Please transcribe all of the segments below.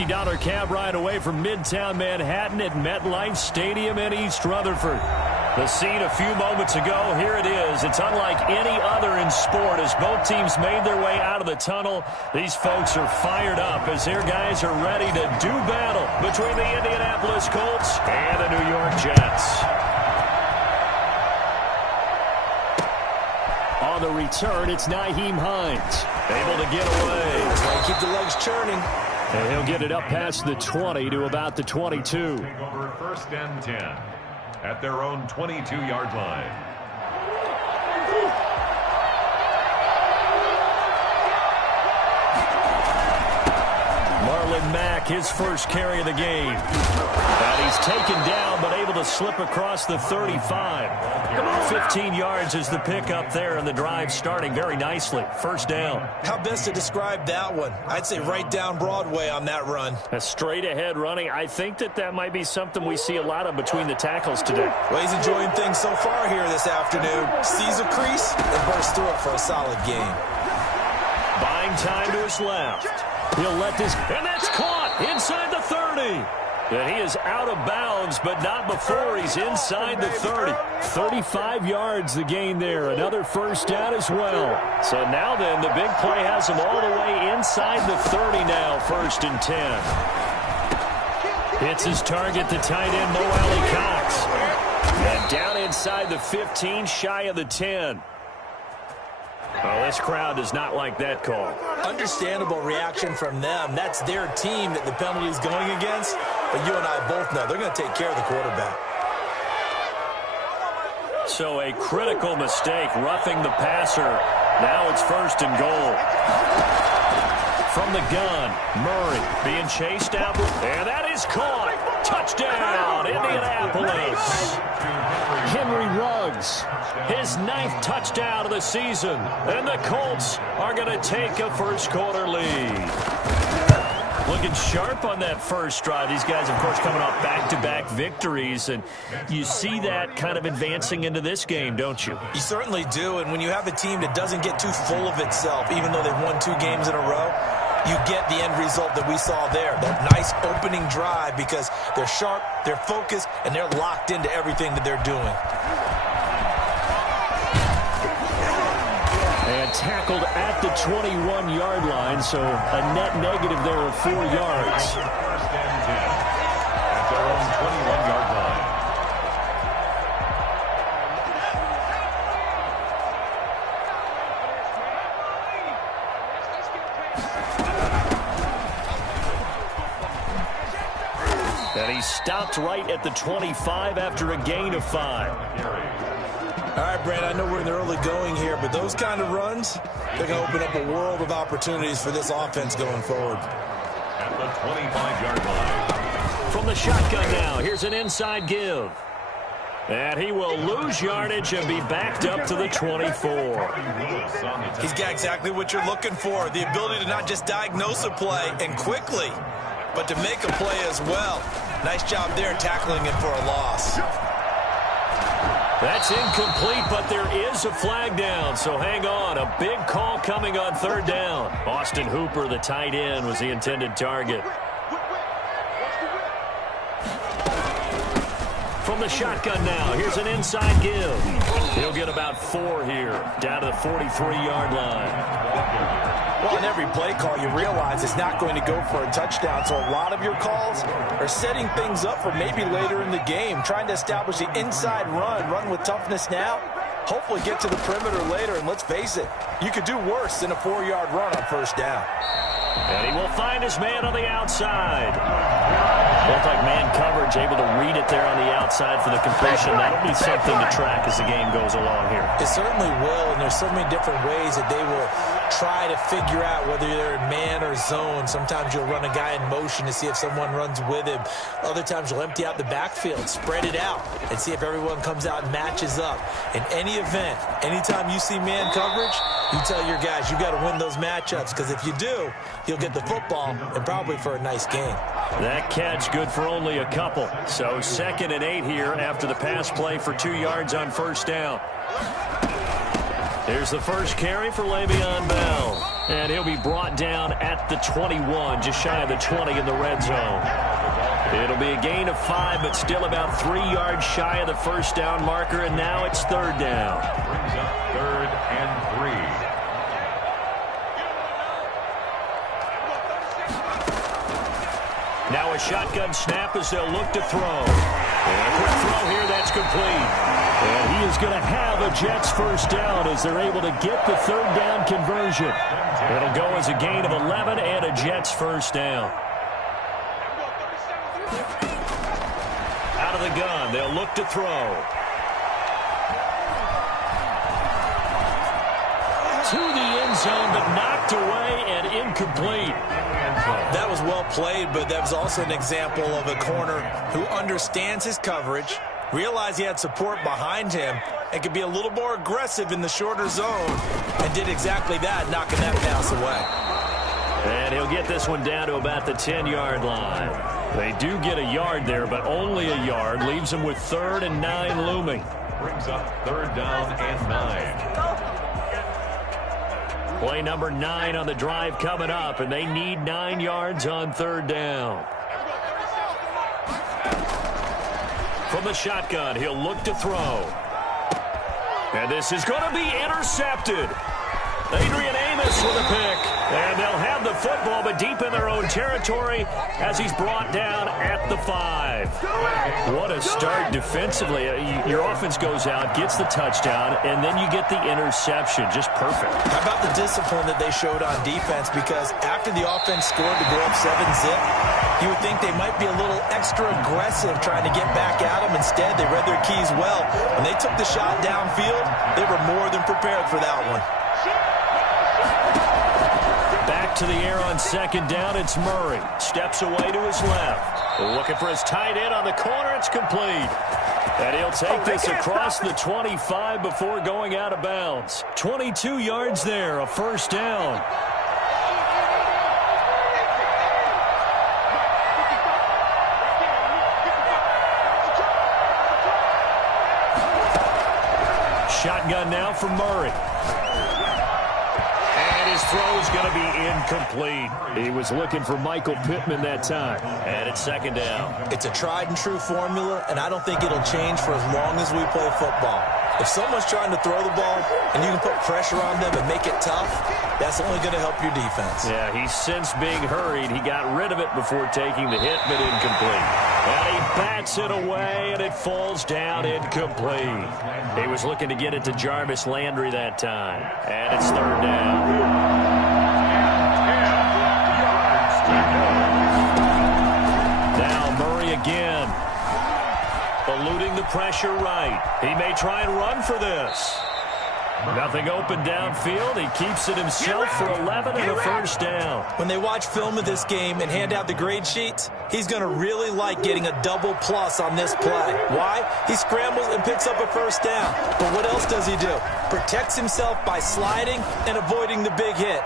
$50 cab ride away from Midtown Manhattan at MetLife Stadium in East Rutherford. The scene a few moments ago, here it is. It's unlike any other in sport as both teams made their way out of the tunnel. These folks are fired up as their guys are ready to do battle between the Indianapolis Colts and the New York Jets. On the return, it's Nyheim Hines. Able to get away. That's why you keep the legs churning. And he'll get it up past the 20 to about the 22. Take over 1st and 10 at their own 22-yard line. Marlon Mack, his first carry of the game. And he's taken down, but able to slip across the 35. 15 yards is the pickup there, and the drive starting very nicely. 1st down. How best to describe that one? I'd say right down Broadway on that run. A straight-ahead running. I think that might be something we see a lot of between the tackles today. Well, he's enjoying things so far here this afternoon. Sees a crease and bursts through it for a solid gain. Buying time to his left. He'll let this, and that's caught inside the 30. And he is out of bounds, but not before he's inside the 30. 35 yards the gain there. Another 1st down as well. So now then, the big play has him all the way inside the 30 now, 1st and 10. Hits his target, the tight end, Mo Alley-Cox. And down inside the 15, shy of the 10. Oh, this crowd does not like that call. Understandable reaction from them. That's their team that the penalty is going against. But you and I both know they're going to take care of the quarterback. So a critical mistake, roughing the passer. Now it's 1st and goal. From the gun, Murray being chased out. And that is caught. Touchdown, Indianapolis. Henry Ruggs, his 9th touchdown of the season. And the Colts are going to take a first-quarter lead. Looking sharp on that first drive. These guys, of course, coming off back-to-back victories. And you see that kind of advancing into this game, don't you? You certainly do. And when you have a team that doesn't get too full of itself, even though they've won 2 games in a row, you get the end result that we saw there. That nice opening drive because they're sharp, they're focused, and they're locked into everything that they're doing. And tackled at the 21-yard line, so a net negative there of 4 yards. 1st and 10 at their own 21-yard line. And he stopped right at the 25 after a gain of 5. All right, Brad, I know we're in the early going here, but those kind of runs, they're going to open up a world of opportunities for this offense going forward. At the 25-yard line. From the shotgun now, here's an inside give. And he will lose yardage and be backed up to the 24. He's got exactly what you're looking for, the ability to not just diagnose a play and quickly, but to make a play as well. Nice job there tackling it for a loss. That's incomplete, but there is a flag down, so hang on. A big call coming on 3rd down. Austin Hooper, the tight end, was the intended target. From the shotgun now, here's an inside give. He'll get about 4 here, down to the 43-yard line. Well, in every play call, you realize it's not going to go for a touchdown, so a lot of your calls are setting things up for maybe later in the game, trying to establish the inside run with toughness now, hopefully get to the perimeter later, and let's face it, you could do worse than a 4-yard run on 1st down. And he will find his man on the outside. Looked like man coverage, able to read it there on the outside for the completion. That'll be something to track as the game goes along here. It certainly will, and there's so many different ways that they will try to figure out whether they're in man or zone. Sometimes you'll run a guy in motion to see if someone runs with him. Other times you'll empty out the backfield, spread it out, and see if everyone comes out and matches up. In any event, anytime you see man coverage, you tell your guys you got to win those matchups, because if you do, you'll get the football and probably for a nice game. That catch good for only a couple. So 2nd and 8 here after the pass play for 2 yards on 1st down. Here's the first carry for Le'Veon Bell. And he'll be brought down at the 21, just shy of the 20 in the red zone. It'll be a gain of 5, but still about 3 yards shy of the first down marker, and now it's third down. Brings up 3rd and 3. Now a shotgun snap as they'll look to throw. And a quick throw here, that's complete. And he is going to have a Jets first down as they're able to get the third down conversion. It'll go as a gain of 11 and a Jets first down. Out of the gun, they'll look to throw. To the end zone, but knocked away and incomplete. That was well played, but that was also an example of a corner who understands his coverage, realized he had support behind him, and could be a little more aggressive in the shorter zone, and did exactly that, knocking that pass away. And he'll get this one down to about the 10-yard line. They do get a yard there, but only a yard. Leaves them with 3rd and 9 looming. Brings up 3rd down and 9. Play number 9 on the drive coming up, and they need 9 yards on 3rd down. From the shotgun, he'll look to throw. And this is going to be intercepted. Adrian Amos with a pick. And they'll have the football, but deep in their own territory as he's brought down at the 5. What a start defensively. Your offense goes out, gets the touchdown, and then you get the interception. Just perfect. How about the discipline that they showed on defense? Because after the offense scored to go up 7-zip, you would think they might be a little extra aggressive trying to get back at them. Instead, they read their keys well. When they took the shot downfield, they were more than prepared for that one. Back to the air on 2nd down, it's Murray. Steps away to his left. Looking for his tight end on the corner, it's complete. And he'll take this across the 25 before going out of bounds. 22 yards there, a first down. Shotgun now for Murray. His throw is going to be incomplete. He was looking for Michael Pittman that time. And it's 2nd down. It's a tried-and-true formula, and I don't think it'll change for as long as we play football. If someone's trying to throw the ball and you can put pressure on them and make it tough, that's only going to help your defense. Yeah, he's since being hurried. He got rid of it before taking the hit, but incomplete. And he bats it away, and it falls down incomplete. He was looking to get it to Jarvis Landry that time. And it's 3rd down. Now Murray again. Eluding the pressure right. He may try and run for this. Nothing open downfield. He keeps it himself for 11 and a first down. When they watch film of this game and hand out the grade sheets, he's going to really like getting a double plus on this play. Why? He scrambles and picks up a first down. But what else does he do? Protects himself by sliding and avoiding the big hit.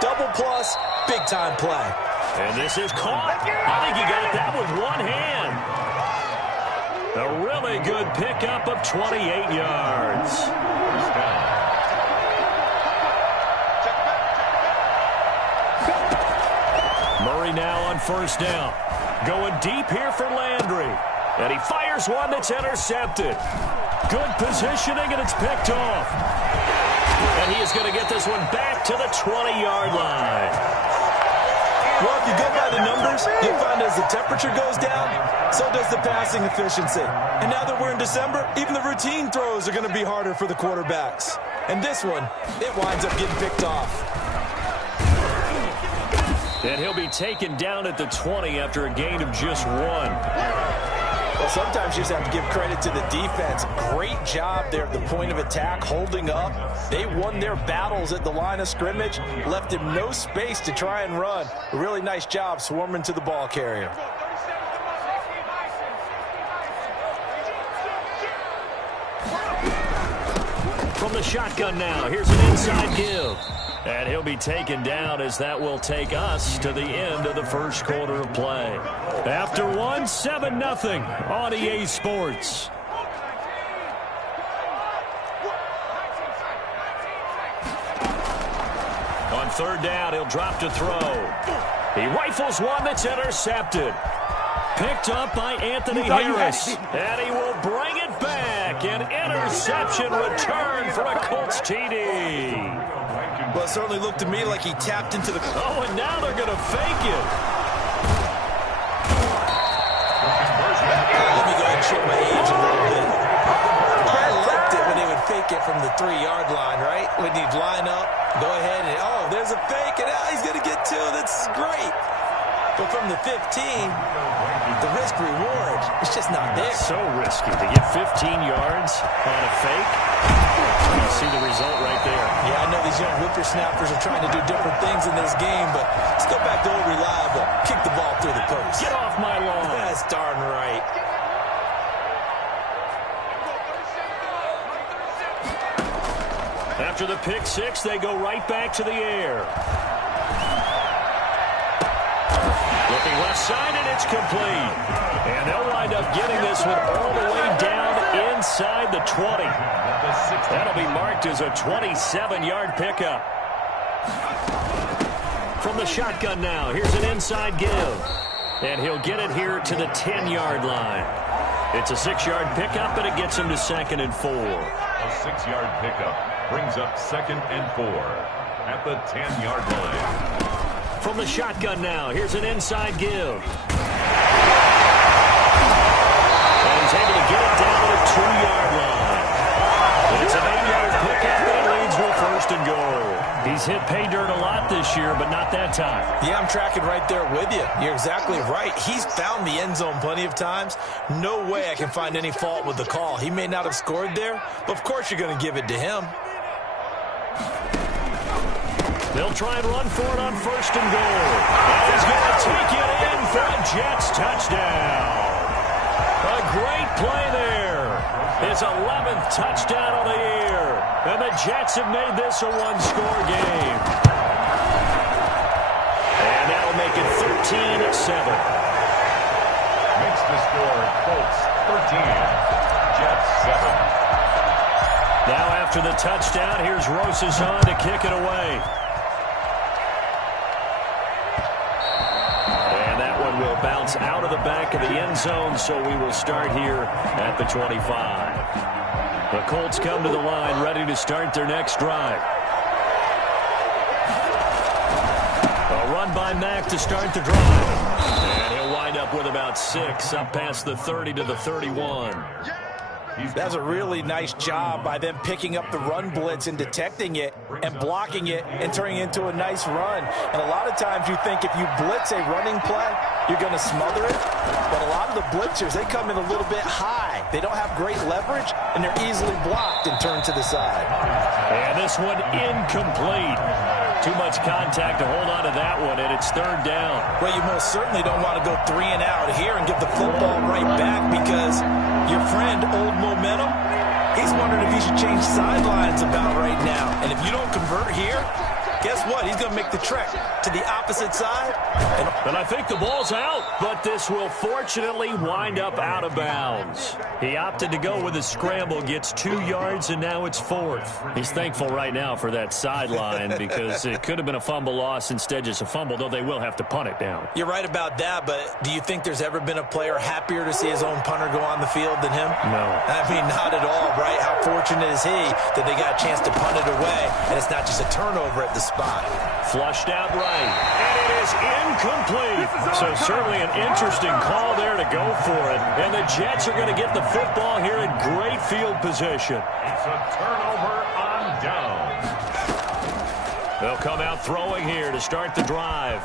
Double plus, big time play. And this is caught. I think he got that with one hand. A really good pickup of 28 yards. Murray now on first down. Going deep here for Landry. And he fires one that's intercepted. Good positioning, and it's picked off. And he is going to get this one back to the 20-yard line. Well, if you go by the numbers, you'll find as the temperature goes down, so does the passing efficiency. And now that we're in December, even the routine throws are going to be harder for the quarterbacks. And this one, it winds up getting picked off. And he'll be taken down at the 20 after a gain of just 1. Well, sometimes you just have to give credit to the defense. Great job there at the point of attack, holding up. They won their battles at the line of scrimmage, left him no space to try and run. A really nice job swarming to the ball carrier. From the shotgun now, here's an inside give. And he'll be taken down as that will take us to the end of the first quarter of play. After one, 7-0 on EA Sports. third down. He'll drop to throw. He rifles one that's intercepted. Picked up by Anthony Harris. And he will bring it back. An interception return for a Colts TD. Well, it certainly looked to me like he tapped into the... Oh, and now they're going to fake it. Let me go ahead and show my age a little bit. I liked it when they would fake it from the 3-yard line, right? When you'd line up, go ahead and, oh, there's a fake, and he's going to get 2. This is great. But from the 15, the risk-reward, it's just not there. So risky to get 15 yards on a fake. You see the result right there. Yeah, I know these young whippersnappers are trying to do different things in this game, but let's go back to old reliable. Kick the ball through the post. Get off my lawn. That's darn right. After the pick six, they go right back to the air. Looking left side, and it's complete. And they'll wind up getting this one all the way down inside the 20. That'll be marked as a 27-yard pickup. From the shotgun now, here's an inside give. And he'll get it here to the 10-yard line. It's a 6-yard pickup, and it gets him to 2nd and 4. A 6-yard pickup brings up 2nd and 4 at the 10-yard line. From the shotgun now, here's an inside give. And he's able to get it down to the 2-yard line. And it's an 8-yard pickup that leads to a 1st and goal. He's hit pay dirt a lot this year, but not that time. Yeah, I'm tracking right there with you. You're exactly right. He's found the end zone plenty of times. No way I can find any fault with the call. He may not have scored there, but of course you're going to give it to him. They'll try and run for it on 1st and goal. And he's going to take it in for a Jets touchdown. A great play there. His 11th touchdown of the year. And the Jets have made this a one-score game. And that'll make it 13-7. Makes the score Colts 13, Jets 7. Now after the touchdown, here's Rosazon to kick it away. Will bounce out of the back of the end zone, so we will start here at the 25. The Colts come to the line ready to start their next drive. A run by Mack to start the drive. And he'll wind up with about 6 up past the 30 to the 31. That's a really nice job by them picking up the run blitz and detecting it and blocking it and turning it into a nice run. And a lot of times you think if you blitz a running play, you're going to smother it. But a lot of the blitzers, they come in a little bit high. They don't have great leverage, and they're easily blocked and turned to the side. And this one incomplete. Too much contact to hold on to that one, and it's 3rd down. Well, you most certainly don't want to go 3 and out here and give the football right back because your friend, Old Momentum, he's wondering if he should change sidelines about right now. And if you don't convert here, guess what? He's going to make the trek to the opposite side. And I think the ball's out, but this will fortunately wind up out of bounds. He opted to go with a scramble, gets 2 yards, and now it's 4th. He's thankful right now for that sideline because it could have been a fumble loss, instead just a fumble, though they will have to punt it down. You're right about that, but do you think there's ever been a player happier to see his own punter go on the field than him? No. I mean, not at all, right? How fortunate is he that they got a chance to punt it away, and it's not just a turnover at the spot. Flushed out right, and it is incomplete. So certainly an interesting call there to go for it. And the Jets are going to get the football here in great field position. It's a turnover on down. They'll come out throwing here to start the drive.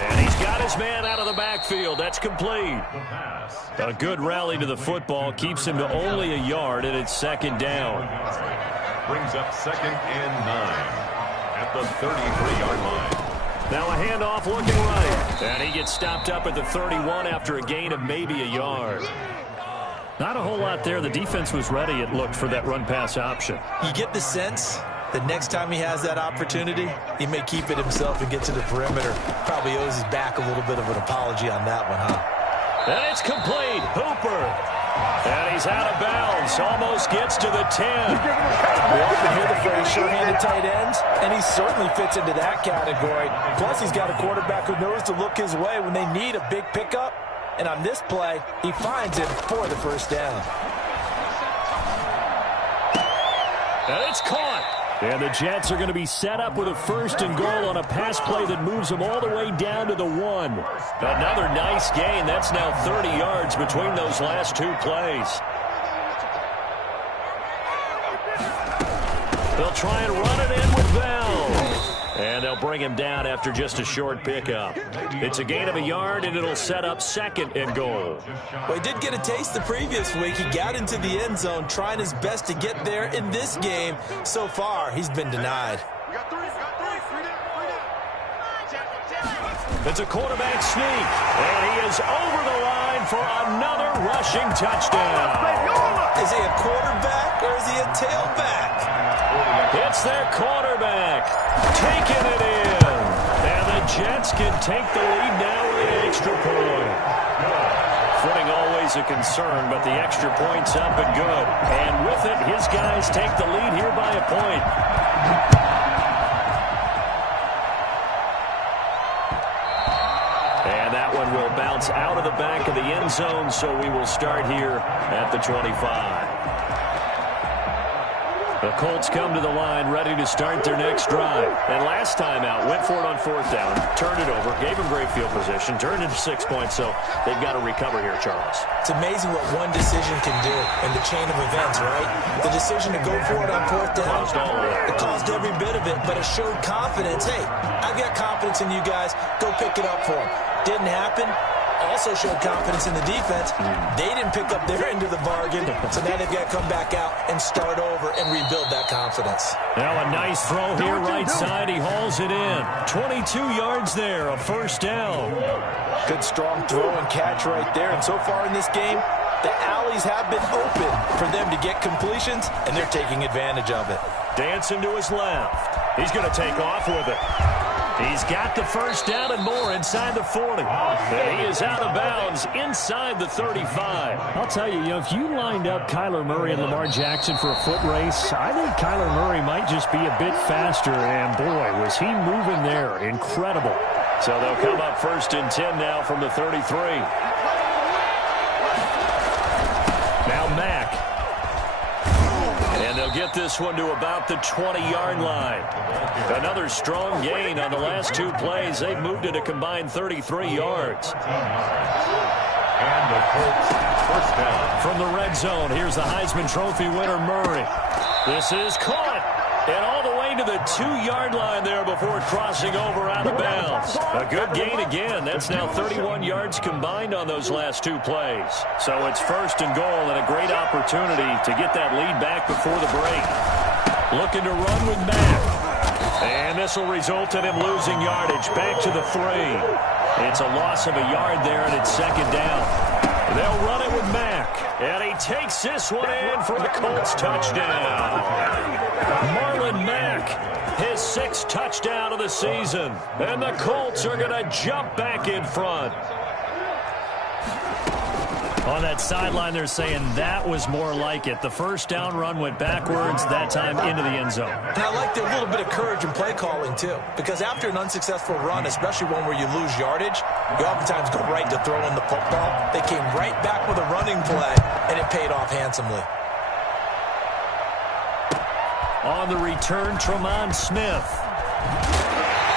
And he's got his man out of the backfield. That's complete. A good rally to the football keeps him to only a yard, and it's 2nd down. Brings up 2nd and 9. At the 33-yard line. Now a handoff looking right. And he gets stopped up at the 31 after a gain of maybe a yard. Not a whole lot there. The defense was ready, it looked, for that run-pass option. You get the sense that next time he has that opportunity, he may keep it himself and get to the perimeter. Probably owes his back a little bit of an apology on that one, huh? And it's complete. Hooper And he's out of bounds. Almost gets to the 10. We often hear the phrase sure-handed tight ends, and he certainly fits into that category. Plus, he's got a quarterback who knows to look his way when they need a big pickup. And on this play, he finds him for the first down. And it's caught. And the Jets are going to be set up with a 1st and goal on a pass play that moves them all the way down to the 1. Another nice gain. That's now 30 yards between those last 2 plays. They'll try and run it in with Bell. And they'll bring him down after just a short pickup. It's a gain of a yard, and it'll set up 2nd and goal. Well, he did get a taste the previous week. He got into the end zone trying his best to get there in this game. So far, he's been denied. It's a quarterback sneak, and he is over the line for another rushing touchdown. Is he a quarterback or is he a tailback? It's their quarterback taking it in. And the Jets can take the lead now with an extra point. Footing always a concern, but the extra point's up and good. And with it, his guys take the lead here by a point. And that one will bounce out of the back of the end zone, so we will start here at the 25. The Colts come to the line ready to start their next drive. And last time out, went for it on 4th down, turned it over, gave them great field position, turned it into 6 points, so they've got to recover here, Charles. It's amazing what one decision can do in the chain of events, right? The decision to go for it on 4th down, Caused all of that. it caused every bit of it, but it showed confidence. Hey, I've got confidence in you guys. Go pick it up for them. Didn't happen. Also showed confidence in the defense. They didn't pick up their end of the bargain, so now they've got to come back out and start over and rebuild that confidence. Now a nice throw here right side. He hauls it in. 22 yards there, a 1st down. Good strong throw and catch right there. And so far in this game, the alleys have been open for them to get completions, and they're taking advantage of it. Dancing to his left. He's going to take off with it. He's got the 1st down and more inside the 40. And he is out of bounds inside the 35. I'll tell you, if you lined up Kyler Murray and Lamar Jackson for a foot race, I think Kyler Murray might just be a bit faster. And, boy, was he moving there. Incredible. So they'll come up 1st and 10 now from the 33. Now Mack. And they'll get this one to about the 20-yard line. Another strong gain on the last 2 plays. They've moved it a combined 33 yards. And the Colts, 1st down. From the red zone, here's the Heisman Trophy winner, Murray. This is caught. And all the way to the 2-yard line there before crossing over out of bounds. A good gain again. That's now 31 yards combined on those last 2 plays. So it's 1st and goal and a great opportunity to get that lead back before the break. Looking to run with Mack. And this will result in him losing yardage back to the 3. It's a loss of a yard there, and it's 2nd down. They'll run it with Mack. And he takes this one in for a Colts touchdown. Marlon Mack, his 6th touchdown of the season. And the Colts are going to jump back in front. On that sideline, they're saying that was more like it. The 1st down run went backwards, that time into the end zone. And I like their little bit of courage in play calling, too. Because after an unsuccessful run, especially one where you lose yardage, you oftentimes go right to throwing the football. They came right back with a running play, and it paid off handsomely. On the return, Tremont Smith.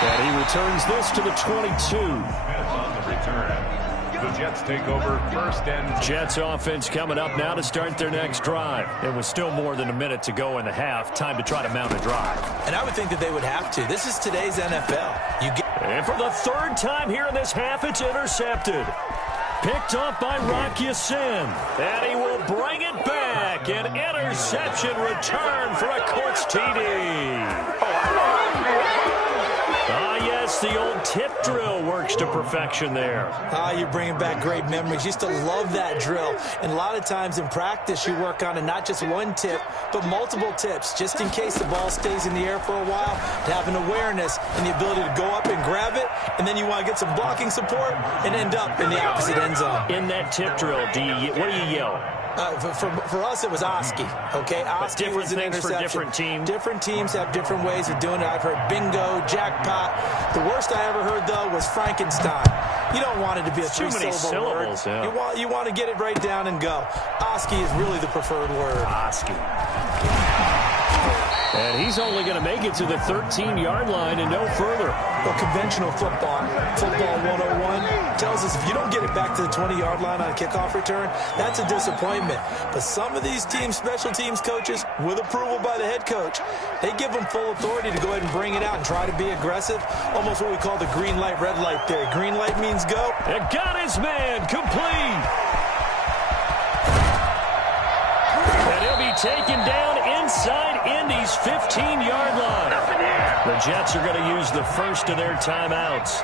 And he returns this to the 22. Smith on the return. The Jets take over 1st and... Jets offense coming up now to start their next drive. It was still more than a minute to go in the half. Time to try to mount a drive. And I would think that they would have to. This is today's NFL. And for the 3rd time here in this half, it's intercepted. Picked off by Rock Ya-Sin. And he will bring it back. An interception return for a Colts TD. Ah, yes, Yes, the old tip drill works to perfection there. You're bringing back great memories. Used to love that drill. And a lot of times in practice, you work on it, not just one tip, but multiple tips, just in case the ball stays in the air for a while, to have an awareness and the ability to go up and grab it, and then you want to get some blocking support and end up in the opposite end zone. In that tip drill, what do you yell? For us, it was Oski, okay? Oski was an interception. For different teams. Different teams have different ways of doing it. I've heard bingo, jackpot. The worst I ever heard, though, was Frankenstein. You don't want it to be a three-syllable word. Yeah. You want to get it right down and go. Oski is really the preferred word. Oski. And he's only going to make it to the 13-yard line and no further. Well, conventional football 101, tells us if you don't get it back to the 20-yard line on a kickoff return, that's a disappointment. But some of these teams, special teams coaches, with approval by the head coach, they give them full authority to go ahead and bring it out and try to be aggressive, almost what we call the green light, red light theory. Green light means go. And got his man complete. And he'll be taken down inside Indy's 15-yard line. The Jets are going to use the first of their timeouts,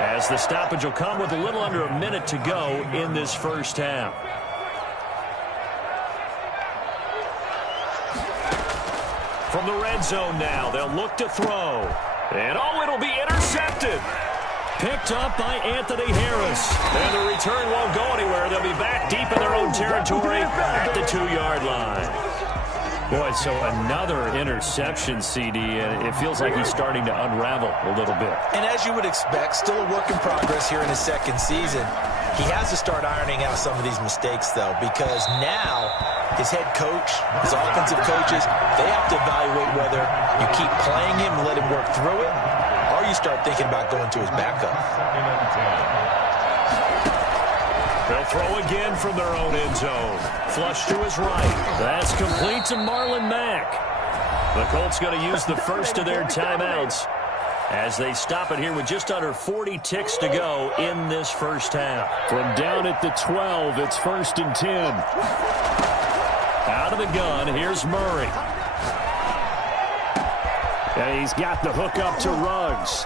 as the stoppage will come with a little under a minute to go in this first half. From the red zone now, they'll look to throw. And it'll be intercepted. Picked up by Anthony Harris. And the return won't go anywhere. They'll be back deep in their own territory at the 2-yard line. Boy, so another interception, CD, and it feels like he's starting to unravel a little bit. And as you would expect, still a work in progress here in his second season. He has to start ironing out some of these mistakes, though, because now his head coach, his offensive coaches, they have to evaluate whether you keep playing him and let him work through it, or you start thinking about going to his backup. They'll throw again from their own end zone. Flush to his right. That's complete to Marlon Mack. The Colts going to use the first of their timeouts as they stop it here with just under 40 ticks to go in this first half. From down at the 12, it's 1st and 10. Out of the gun, here's Murray. And he's got the hook up to Ruggs.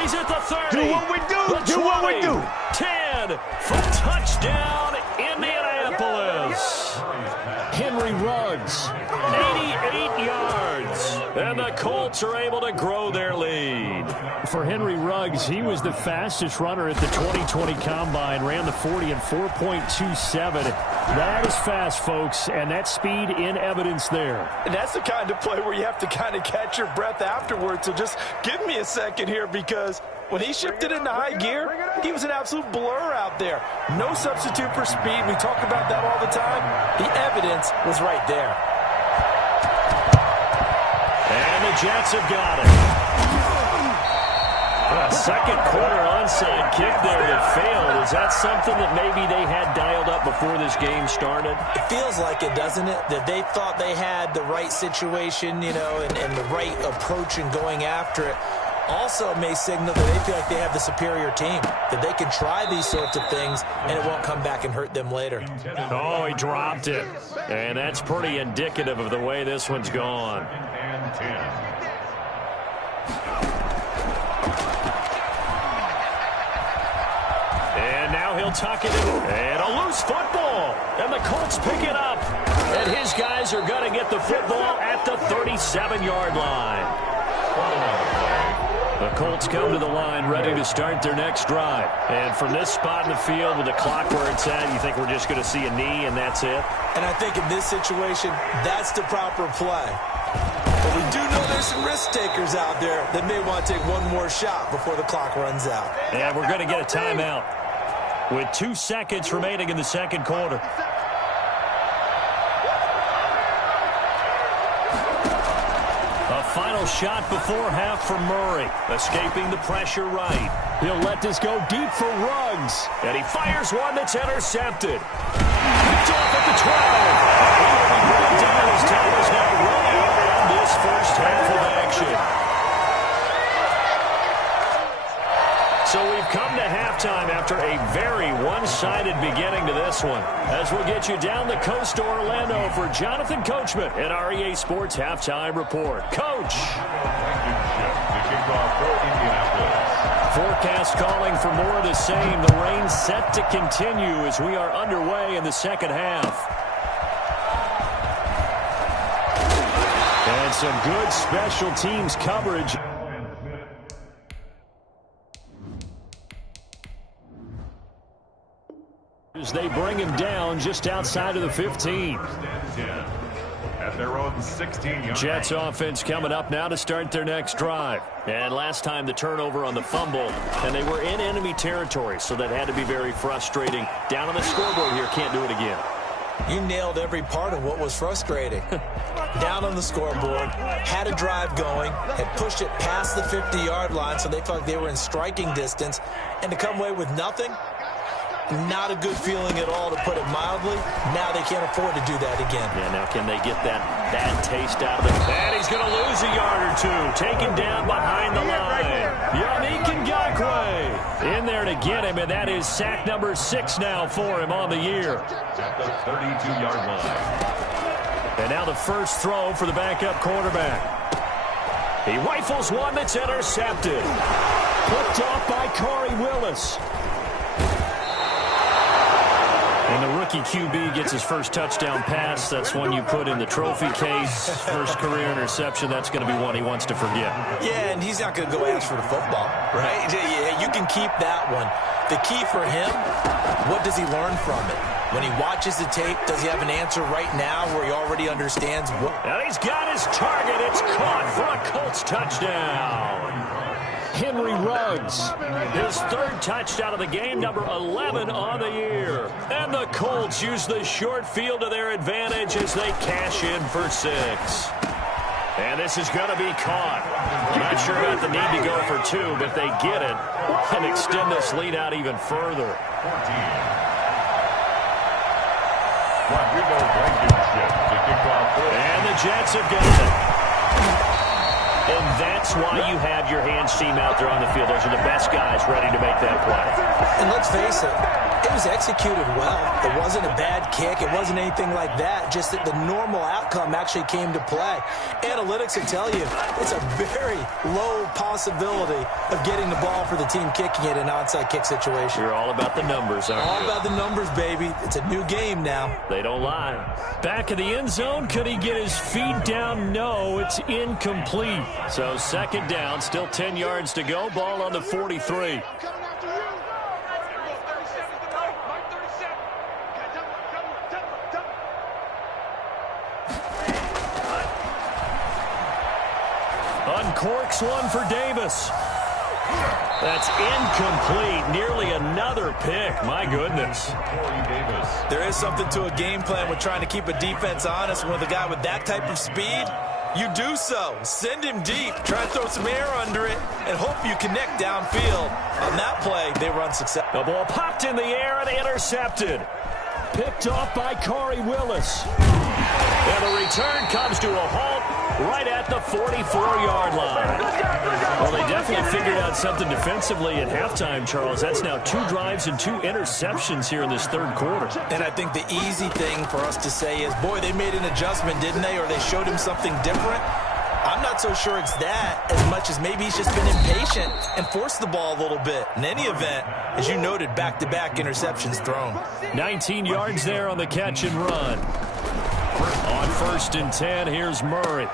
He's at the 30. Do what we do. Do what we do. 10 for touchdown, Indianapolis. Henry Ruggs. 88 yards. And the Colts are able to grow their lead. For Henry Ruggs, he was the fastest runner at the 2020 Combine. Ran the 40 in 4.27. That is fast, folks, and that speed in evidence there. And that's the kind of play where you have to kind of catch your breath afterwards. So just give me a second here, because when he shifted into high gear, he was an absolute blur out there. No substitute for speed. We talk about that all the time. The evidence was right there. And the Jets have got it. A second quarter onside kick there that failed. Is that something that maybe they had dialed up before this game started? It feels like it, doesn't it? That they thought they had the right situation, and the right approach in going after it. Also may signal that they feel like they have the superior team, that they can try these sorts of things and it won't come back and hurt them later. Oh, he dropped it. And that's pretty indicative of the way this one's gone. And now he'll tuck it in. And a loose football. And the Colts pick it up. And his guys are going to get the football at the 37-yard line. The Colts come to the line ready to start their next drive. And from this spot in the field with the clock where it's at, you think we're just going to see a knee and that's it? And I think in this situation, that's the proper play. But we do know there's some risk takers out there that may want to take one more shot before the clock runs out. And we're going to get a timeout with 2 seconds remaining in the second quarter. Final shot before half for Murray. Escaping the pressure right. He'll let this go deep for Ruggs. And he fires one that's intercepted. Picked off at the 12. He will be brought down as time is now run out in this first half of action. So we've come to halftime after a very one-sided beginning to this one. As we'll get you down the coast to Orlando for Jonathan Coachman at our EA Sports Halftime Report. Coach. Thank you, Jeff. To kick off for Indianapolis. Forecast calling for more of the same. The rain set to continue as we are underway in the second half. And some good special teams coverage. As they bring him down just outside of the 15. At their own 16-yard. Jets offense coming up now to start their next drive. And last time the turnover on the fumble, and they were in enemy territory, so that had to be very frustrating. Down on the scoreboard here, can't do it again. You nailed every part of what was frustrating. Down on the scoreboard, had a drive going, had pushed it past the 50-yard line, so they felt like they were in striking distance, and to come away with nothing, not a good feeling at all, to put it mildly. Now they can't afford to do that again. Yeah, now can they get that bad taste out of it? And he's going to lose a yard or two. Taken down behind the line. Yannick Ngakoue in there to get him, and that is sack number 6 now for him on the year. At the 32-yard line. And now the first throw for the backup quarterback. He rifles one that's intercepted. Picked off by Corey Willis. And the rookie QB gets his first touchdown pass. That's one you put in the trophy case. First career interception, that's going to be one he wants to forget. Yeah, and he's not going to go ask for the football, right? Yeah, you can keep that one. The key for him, what does he learn from it? When he watches the tape, does he have an answer right now where he already understands what? And he's got his target. It's caught for a Colts touchdown. Henry Ruggs, his third touchdown of the game, number 11 on the year. And the Colts use the short field to their advantage as they cash in for 6. And this is going to be caught. Not sure about the need to go for 2, but they get it and extend this lead out even further. 14. Rodrigo Blankenship to kick off. And the Jets have got it. And that's why you have your hands team out there on the field. Those are the best guys ready to make that play. And let's face it, it was executed well. It wasn't a bad kick. It wasn't anything like that. Just that the normal outcome actually came to play. Analytics will tell you it's a very low possibility of getting the ball for the team kicking it in an onside kick situation. You're all about the numbers, aren't you? All about the numbers, baby. It's a new game now. They don't lie. Back of the end zone. Could he get his feet down? No, it's incomplete. So second down, still 10 yards to go. Ball on the 43. Uncorks one for Davis. That's incomplete. Nearly another pick. My goodness. There is something to a game plan with trying to keep a defense honest. With a guy with that type of speed, you do so. Send him deep. Try and throw some air under it and hope you connect downfield. On that play, they were unsuccessful. The ball popped in the air and intercepted. Picked off by Corey Willis. And the return comes to a halt right at the 44-yard line. Well, they definitely figured out something defensively at halftime, Charles. That's now 2 drives and 2 interceptions here in this third quarter. And I think the easy thing for us to say is, boy, they made an adjustment, didn't they? Or they showed him something different. I'm not so sure it's that as much as maybe he's just been impatient and forced the ball a little bit. In any event, as you noted, back-to-back interceptions thrown. 19 yards there on the catch and run. On 1st and 10, here's Murray.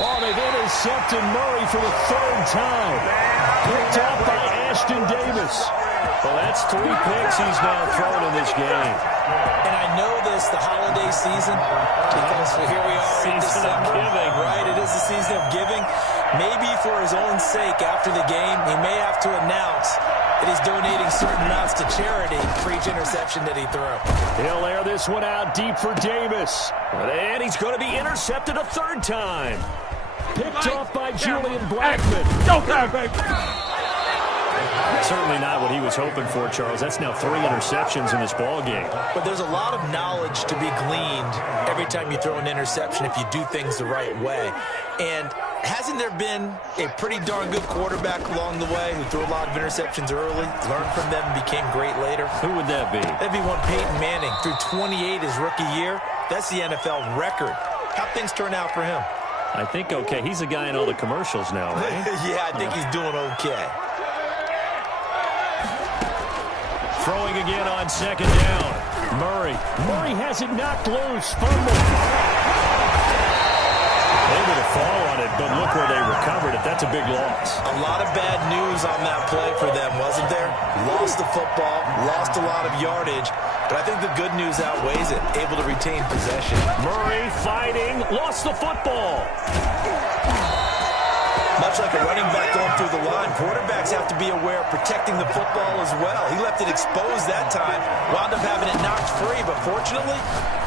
Oh, they've intercepted Murray for the 3rd time. Picked up by Ashton Davis. Well, that's 3 picks he's now thrown in this game. And I know this, the holiday season, because here we are in December. Giving. Right, it is the season of giving. Maybe for his own sake after the game, he may have to announce that he's donating certain amounts to charity for each interception that he threw. He'll air this one out deep for Davis. And he's going to be intercepted a 3rd time. Picked off by Julian Blackman. Certainly not what he was hoping for, Charles. That's now 3 interceptions in this ball game. But there's a lot of knowledge to be gleaned every time you throw an interception if you do things the right way. And hasn't there been a pretty darn good quarterback along the way who threw a lot of interceptions early, learned from them, and became great later? Who would that be? That'd be one Peyton Manning. Threw 28 his rookie year. That's the NFL record. How'd things turn out for him? I think okay. He's a guy in all the commercials now, right? Yeah, I think he's doing okay. Throwing again on second down. Murray has it knocked loose. Fumble. Able to fall on it, but look where they recovered it. That's a big loss. A lot of bad news on that play for them, wasn't there? Lost the football, lost a lot of yardage, but I think the good news outweighs it. Able to retain possession. Murray fighting, lost the football. Much like a running back going through the line, quarterbacks have to be aware of protecting the football as well. He left it exposed that time, wound up having it knocked free, but fortunately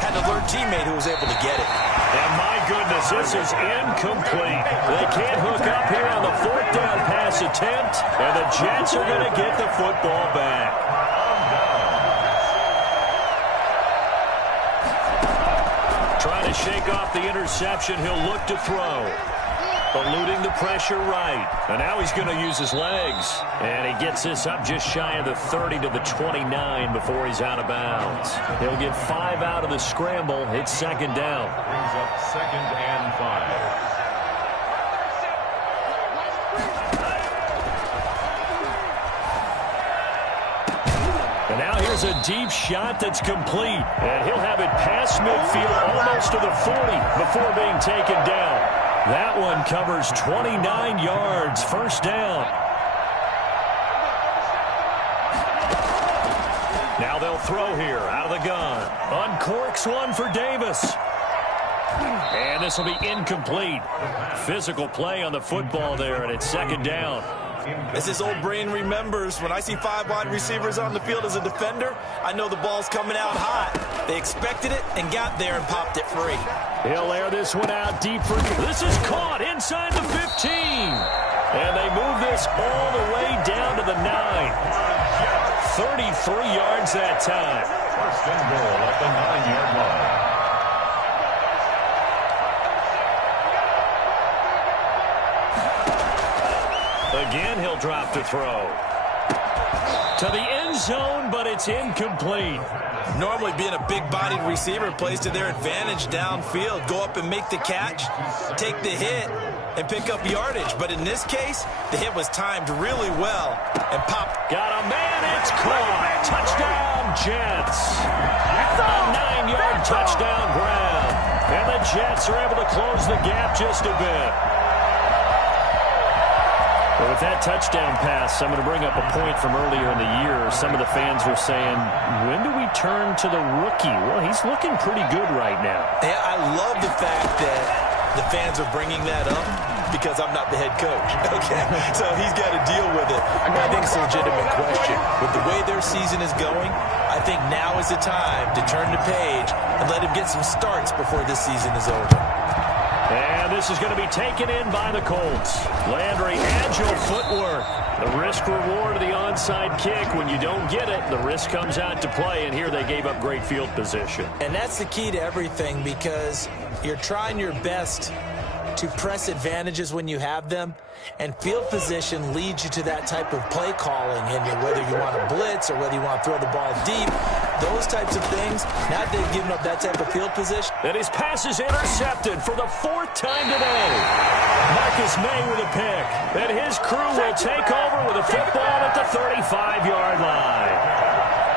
had an alert teammate who was able to get it. And my goodness, this is incomplete. They can't hook up here on the fourth down pass attempt, and the Jets are going to get the football back. Trying to shake off the interception, he'll look to throw. Eluding the pressure right. And now he's going to use his legs. And he gets this up just shy of the 30 to the 29 before he's out of bounds. He'll get 5 out of the scramble. It's second down. Brings up 2nd and 5. And now here's a deep shot that's complete. And he'll have it past midfield almost to the 40 before being taken down. That one covers 29 yards, first down. Now they'll throw here out of the gun. Uncorks one for Davis. And this will be incomplete. Physical play on the football there, and it's second down. As his old brain remembers, when I see 5 wide receivers on the field as a defender, I know the ball's coming out hot. They expected it and got there and popped it free. He'll air this one out deep for... This is caught inside the 15. And they move this all the way down to the 9. 33 yards that time. First and goal at the 9-yard line. Again, he'll drop to throw. To the end zone, but it's incomplete. Normally being a big-bodied receiver plays to their advantage downfield. Go up and make the catch, take the hit, and pick up yardage. But in this case, the hit was timed really well and popped. Got a man, it's caught. Touchdown, Jets. A 9-yard touchdown grab. And the Jets are able to close the gap just a bit. Well, with that touchdown pass, I'm going to bring up a point from earlier in the year. Some of the fans were saying, when do we turn to the rookie? Well, he's looking pretty good right now. Yeah, I love the fact that the fans are bringing that up because I'm not the head coach. Okay, so he's got to deal with it. I think it's a legitimate question. With the way their season is going, I think now is the time to turn the page and let him get some starts before this season is over. And this is going to be taken in by the Colts. Landry, agile footwork. The risk-reward of the onside kick. When you don't get it, the risk comes out to play, and here they gave up great field position. And that's the key to everything, because you're trying your best to press advantages when you have them, and field position leads you to that type of play calling, and whether you want to blitz or whether you want to throw the ball deep, those types of things. Now they've given up that type of field position. And his pass is intercepted for the 4th time today. Marcus May with a pick. And his crew will take over with a football at the 35-yard line.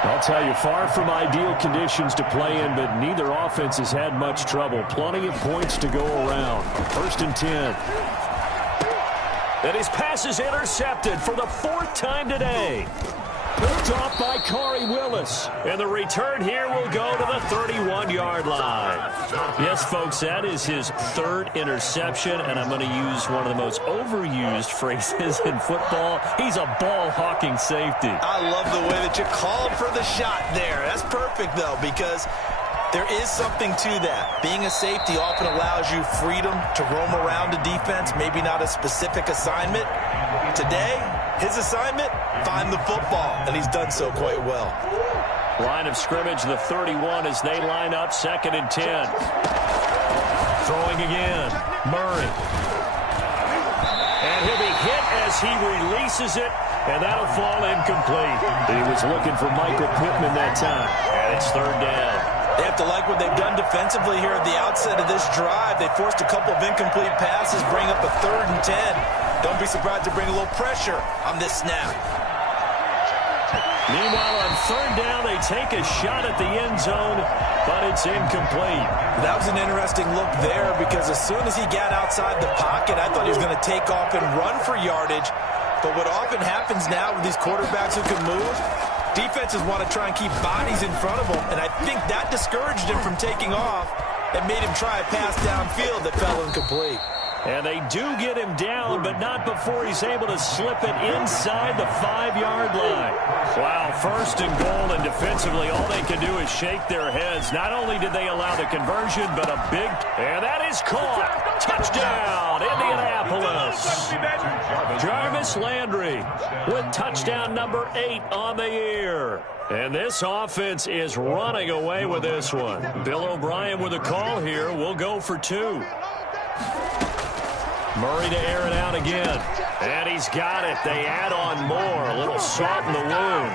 I'll tell you, far from ideal conditions to play in, but neither offense has had much trouble. Plenty of points to go around. 1st and 10. And his pass is intercepted for the 4th time today. Dropped by Corey Willis. And the return here will go to the 31-yard line. Yes, folks, that is his 3rd interception, and I'm going to use one of the most overused phrases in football. He's a ball-hawking safety. I love the way that you called for the shot there. That's perfect, though, because there is something to that. Being a safety often allows you freedom to roam around a defense, maybe not a specific assignment. Today, his assignment, find the football, and he's done so quite well. Line of scrimmage, the 31 as they line up, 2nd and 10. Throwing again, Murray. And he'll be hit as he releases it, and that'll fall incomplete. He was looking for Michael Pittman that time, and it's 3rd down. They have to like what they've done defensively here at the outset of this drive. They forced a couple of incomplete passes, bring up a 3rd and 10. Don't be surprised to bring a little pressure on this snap. Meanwhile, on 3rd down, they take a shot at the end zone, but it's incomplete. That was an interesting look there because as soon as he got outside the pocket, I thought he was going to take off and run for yardage. But what often happens now with these quarterbacks who can move, defenses want to try and keep bodies in front of them, and I think that discouraged him from taking off and made him try a pass downfield that fell incomplete. And they do get him down, but not before he's able to slip it inside the 5-yard line. Wow, 1st and goal, and defensively all they can do is shake their heads. Not only did they allow the conversion, but a big... And that is caught. Touchdown, Indianapolis. Jarvis Landry with touchdown number 8 on the year. And this offense is running away with this one. Bill O'Brien with a call here. We'll go for 2. Murray to air it out again. And he's got it. They add on more. A little salt in the wound.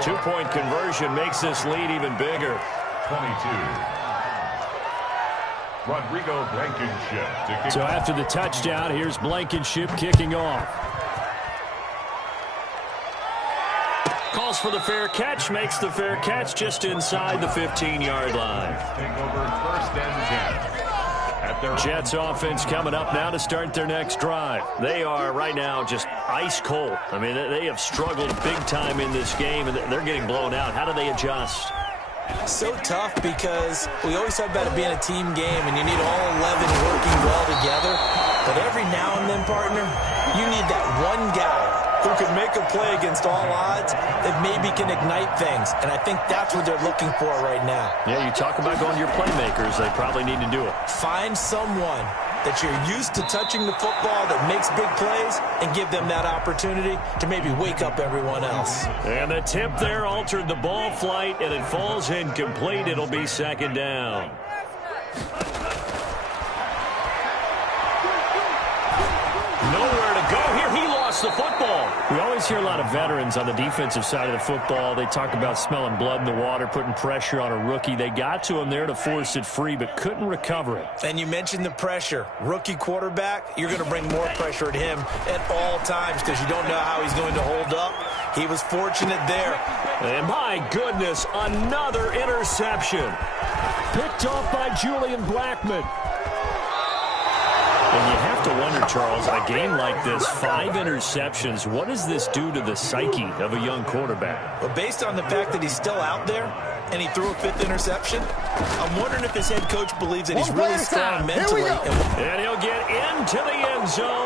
2-point conversion makes this lead even bigger. 22. Rodrigo Blankenship. So after the touchdown, here's Blankenship kicking off. Calls for the fair catch. Makes the fair catch just inside the 15-yard line. Take over 1st and 10. Jets offense coming up now to start their next drive. They are right now just ice cold. I mean, they have struggled big time in this game, and they're getting blown out. How do they adjust? So tough because we always talk about it being a team game, and you need all 11 working well together. But every now and then, partner, you need that one guy who can make a play against all odds that maybe can ignite things. And I think that's what they're looking for right now. Yeah, you talk about going to your playmakers. They probably need to do it. Find someone that you're used to touching the football that makes big plays and give them that opportunity to maybe wake up everyone else. And the tip there altered the ball flight, and it falls incomplete. It'll be 2nd down. Nowhere to go here. He lost the football. We always hear a lot of veterans on the defensive side of the football. They talk about smelling blood in the water, putting pressure on a rookie. They got to him there to force it free, but couldn't recover it. And you mentioned the pressure. Rookie quarterback, you're going to bring more pressure at him at all times because you don't know how he's going to hold up. He was fortunate there. And my goodness, another interception. Picked off by Julian Blackmon. And you have to wonder, Charles, a game like this, 5 interceptions, what does this do to the psyche of a young quarterback? Well, based on the fact that he's still out there and he threw a 5th interception, I'm wondering if his head coach believes that he's really strong mentally. And he'll get into the end zone.